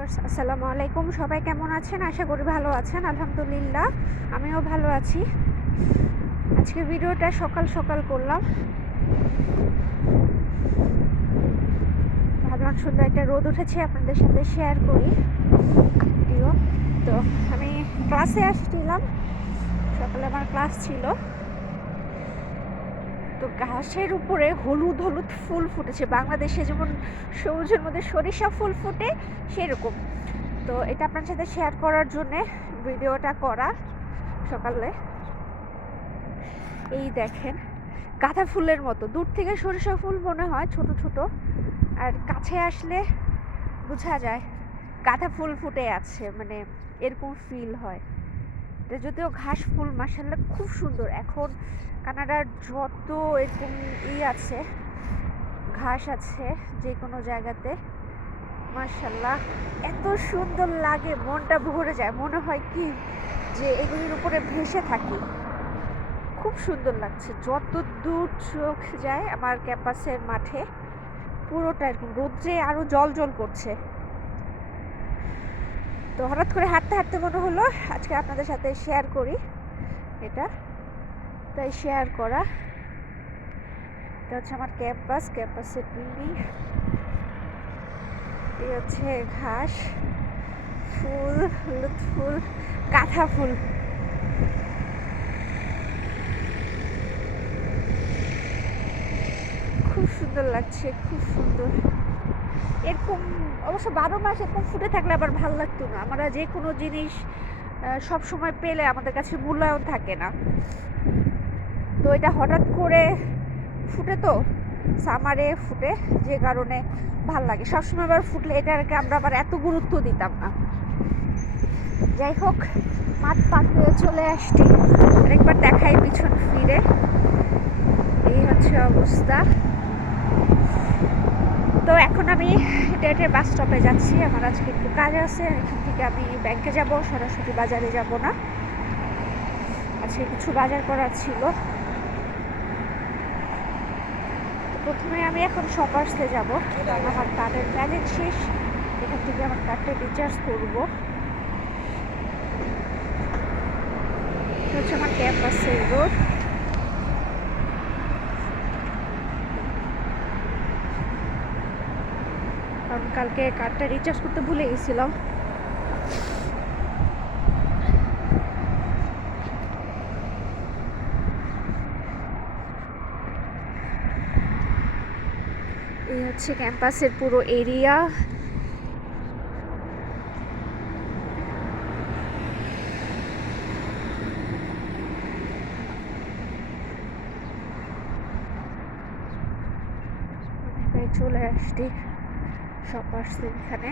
আসসালামু আলাইকুম, সবাই কেমন আছেন? আশা করি ভালো আছেন। আলহামদুলিল্লাহ আমিও ভালো আছি। আজকে ভিডিওটা সকাল সকাল করলাম, ভাবলাম সুন্দর একটা রোদ উঠেছে আপনাদের সাথে শেয়ার করি ভিডিও। তো আমি ক্লাসে আসছিলাম, সকালে আমার ক্লাস ছিল। তো ঘাসের উপরে হলুদ হলুদ ফুল ফুটেছে, বাংলাদেশে যেমন সবুজের মধ্যে সরিষা ফুল ফুটে সেরকম। তো এটা আপনার সাথে শেয়ার করার জন্যে ভিডিওটা করা। সকালে এই দেখেন, গাঁদা ফুলের মতো, দূর থেকে সরিষা ফুল মনে হয় ছোট ছোট, আর কাছে আসলে বোঝা যায় গাঁদা ফুল ফুটে আছে, মানে এরকম ফিল হয়। এটা যদিও ঘাস ফুল, মাশাআল্লাহ খুব সুন্দর। এখন কানাডার যত এরকম আছে, ঘাস আছে যে কোনো জায়গাতে, মাশাআল্লাহ এত সুন্দর লাগে, মনটা ভরে যায়, মনে হয় কি যে এগুলির উপরে ভেসে থাকি। খুব সুন্দর লাগছে, যত দূর চোখ যায় আমার ক্যাম্পাসের মাঠে পুরোটা এরকম রোদ্রে আরো জল জল করছে। তো হঠাৎ করে হাঁটতে হাঁটতে মনে হলো আজকে আপনাদের সাথে শেয়ার করি এটা, তাই শেয়ার করা। এটা হচ্ছে আমার ক্যাম্পাসের বিল্ডিং, এই হচ্ছে ঘাস, ফুল, হলুদ ফুল, গাঁদা ফুল। খুব সুন্দর লাগছে, খুব সুন্দর। এরকম অবশ্য 12 মাস এরকম ফুটে থাকলে আবার ভালো লাগতো না। আমরা যে কোনো জিনিস সব সময় পেলে আমাদের কাছে মূল্যায়ন থাকে না। তো এটা হঠাৎ করে ফুটে, তো সামারে ফুটে, যে কারণে ভাল লাগে। সবসময় আবার ফুটলে এটাকে আমরা আবার এত গুরুত্ব দিতাম না। যাই হোক, মাঠ পার হয়ে চলে আসছি, আরেকবার দেখাই পিছন ফিরে। এই হচ্ছে অবস্থা। তো এখন আমি ডেটের বাস স্টপে যাচ্ছি, আমার আজকে একটু কাজ আছে। এখান থেকে আমি ব্যাংকে যাব, সরাসরি বাজারে যাব না, আজকে কিছু বাজার করার ছিল। প্রথমে আমি এখন শপার্সে যাব, কারণ আমার কার্ডের ব্যালেন্স শেষ। এখান থেকে আমার কার্ডটা রিচার্জ করব। হচ্ছে আমার ক্যাম্পাসের রোড। কারণ কালকে কার্ডটা রিচার্জ করতে ভুলে গেছিলাম। এই হচ্ছে ক্যাম্পাসের পুরো এরিয়া। চলে আসছি শপার্সে। এখানে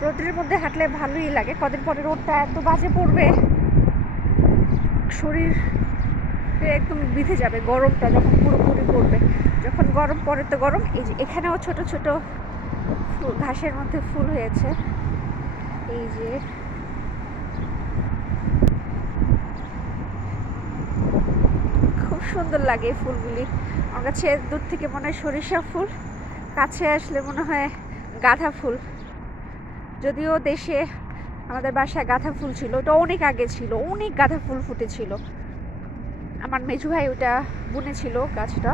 রোদের মধ্যে হাঁটলে ভালোই লাগে। কদিন পরে রোদটা এত বাজে পড়বে, শরীর একদম বিঁধে যাবে। গরমটা যখন পুরোপুরি পড়বে, যখন গরম পড়ে তো গরম। এই যে এখানেও ছোট ছোট ফুল, ঘাসের মধ্যে ফুল হয়েছে। এই যে খুব সুন্দর লাগে এই ফুলগুলি। আমার কাছে দূর থেকে মনে হয় সরিষা ফুল, কাছে আসলে মনে হয় গাঁদা ফুল। যদিও দেশে আমাদের বাসায় গাঁদা ফুল ছিল, ওটা অনেক আগে ছিল, অনেক গাঁদা ফুল ফুটেছিল। আমার মেজু ভাই ওটা বুনেছিল গাছটা,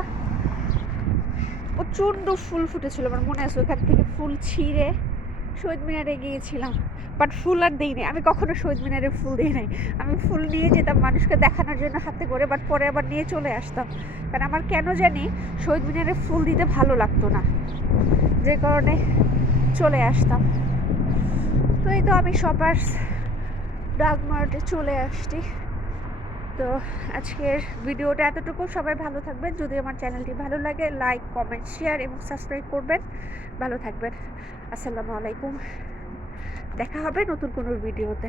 প্রচণ্ড ফুল ফুটেছিল। আমার মনে আছে, ওখান থেকে ফুল ছিঁড়ে শহীদ মিনারে গিয়েছিলাম, বাট ফুল আর দিইনি। আমি কখনো শহীদ মিনারে ফুল দিই নাই। আমি ফুল নিয়ে যেতাম মানুষকে দেখানোর জন্য হাতে করে, বাট পরে আবার নিয়ে চলে আসতাম। কারণ আমার কেন জানি শহীদ মিনারে ফুল দিতে ভালো লাগতো না, যে কারণে চলে আসতাম। তো এই তো আমি শপার্স ডাক মার্টে চলে আসছি। তো আজকের ভিডিওটা এতটুকু। সবাই ভালো থাকবেন। যদি আমার চ্যানেলটি ভালো লাগে, লাইক, কমেন্ট, শেয়ার এবং সাবস্ক্রাইব করবেন। ভালো থাকবেন। আসসালামু আলাইকুম। দেখা হবে নতুন কোনো ভিডিওতে।